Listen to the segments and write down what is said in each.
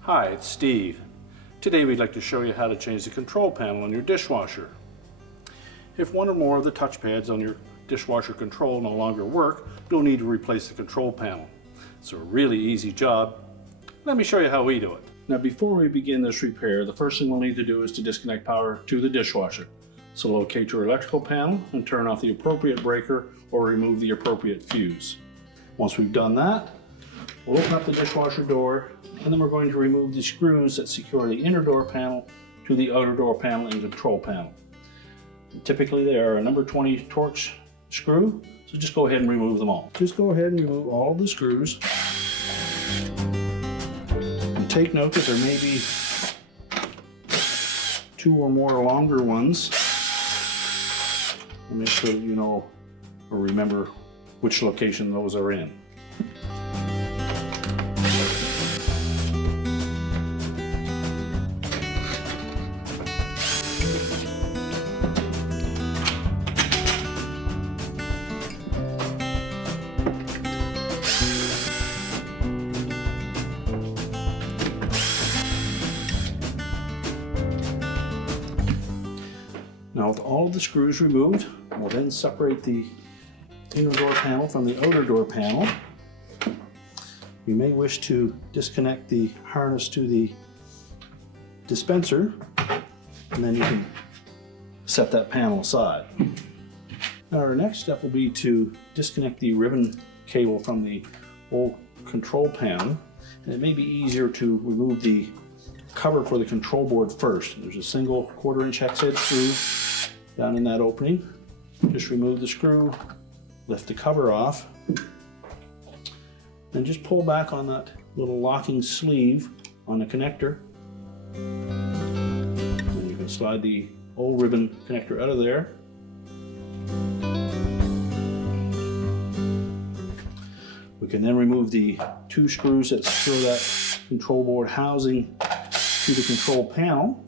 Hi, it's Steve. Today we'd like to show you how to change the control panel on your dishwasher. If one or more of the touchpads on your dishwasher control no longer work, you'll need to replace the control panel. It's a really easy job. Let me show you how we do it. Now before we begin this repair, the first thing we'll need to do is to disconnect power to the dishwasher. So locate your electrical panel and turn off the appropriate breaker or remove the appropriate fuse. Once we've done that, we'll open up the dishwasher door, and then we're going to remove the screws that secure the inner door panel to the outer door panel and control panel. And typically they are a number 20 Torx screw, so just go ahead and remove them all. Just go ahead and remove all of the screws. And take note that there may be 2 or more longer ones. And make sure you know or remember which location those are in. Now with all of the screws removed, we'll then separate the inner door panel from the outer door panel. You may wish to disconnect the harness to the dispenser, and then you can set that panel aside. Now our next step will be to disconnect the ribbon cable from the old control panel, and it may be easier to remove the cover for the control board first. There's a single 1/4 inch hex head screw down in that opening. Just remove the screw, lift the cover off, and just pull back on that little locking sleeve on the connector. And you can slide the old ribbon connector out of there. We can then remove the 2 screws that secure that control board housing to the control panel.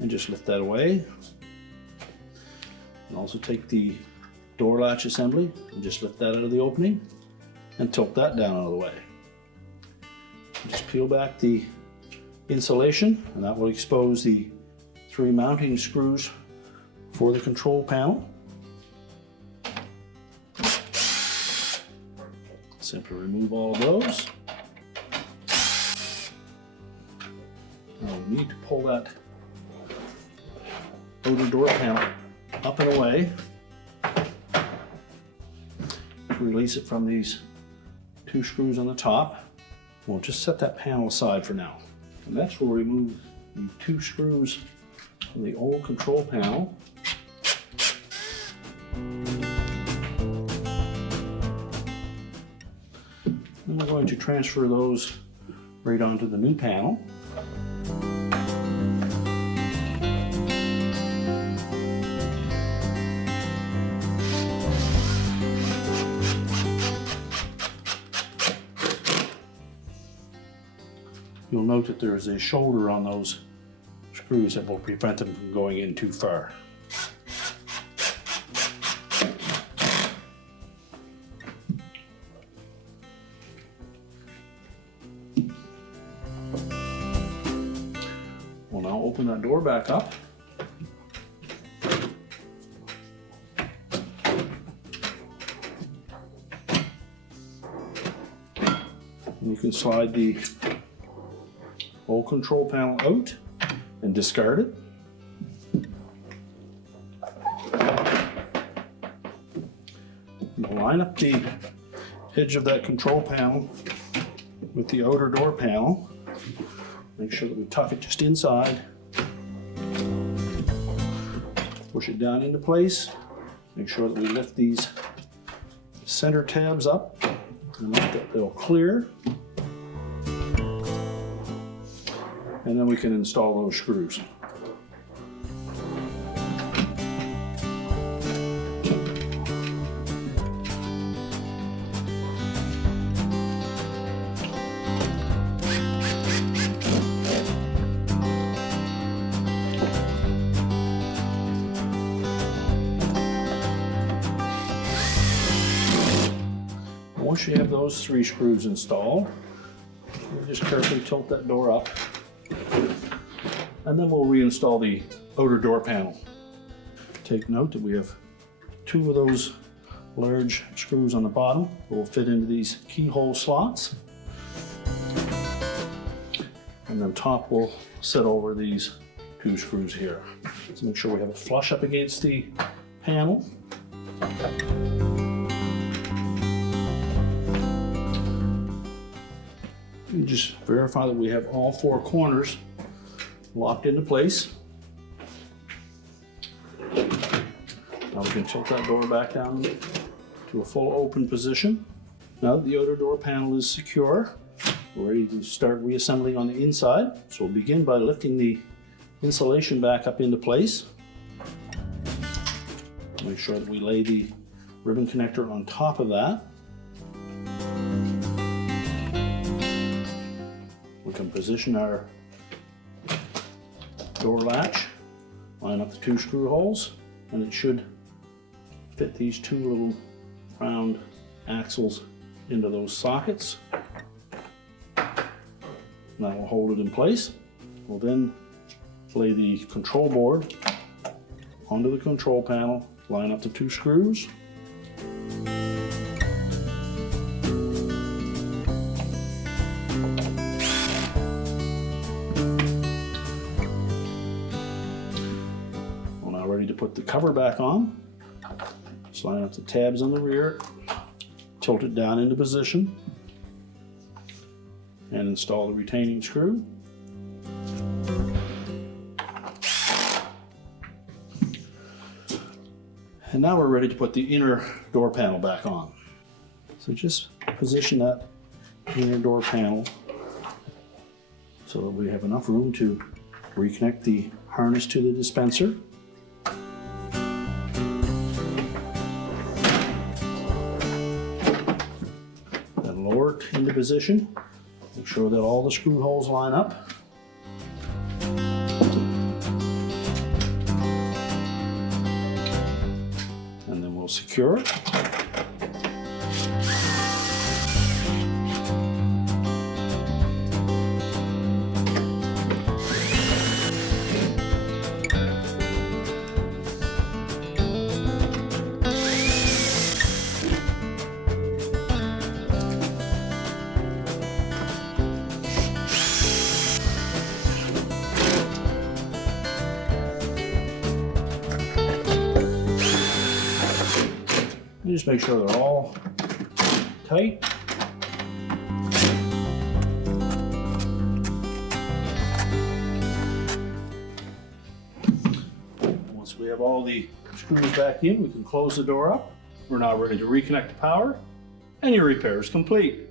And just lift that away. And also take the door latch assembly and just lift that out of the opening and tilt that down out of the way. Just peel back the insulation, and that will expose the 3 mounting screws for the control panel. Simply remove all of those. Now we need to pull that outer door panel up and away. Release it from these 2 screws on the top. We'll just set that panel aside for now. And next we'll remove the 2 screws from the old control panel. And we're going to transfer those right onto the new panel. You'll note that there is a shoulder on those screws that will prevent them from going in too far. We'll now open that door back up. And you can slide the old control panel out and discard it. We'll line up the edge of that control panel with the outer door panel. Make sure that we tuck it just inside. Push it down into place. Make sure that we lift these center tabs up and that they'll clear. And then we can install those screws. once you have those 3 screws installed, we'll just carefully tilt that door up, and then we'll reinstall the outer door panel. Take note that we have 2 of those large screws on the bottom that will fit into these keyhole slots. And then top will sit over these 2 screws here. Let's make sure we have it flush up against the panel. And just verify that we have all 4 corners locked into place. Now we can tilt that door back down to a full open position. Now that the outer door panel is secure, we're ready to start reassembling on the inside. So we'll begin by lifting the insulation back up into place. Make sure that we lay the ribbon connector on top of that. We can position our door latch, line up the 2 screw holes, and it should fit these 2 little round axles into those sockets. And that will hold it in place. We'll then lay the control board onto the control panel, line up the 2 screws. We're now ready to put the cover back on. Just line up the tabs on the rear, tilt it down into position, and install the retaining screw. And now we're ready to put the inner door panel back on. So just position that inner door panel so that we have enough room to reconnect the harness to the dispenser. Then lower it into position. Make sure that all the screw holes line up. And then we'll secure it. You just make sure they're all tight. Once we have all the screws back in, we can close the door up. We're now ready to reconnect the power, and your repair is complete.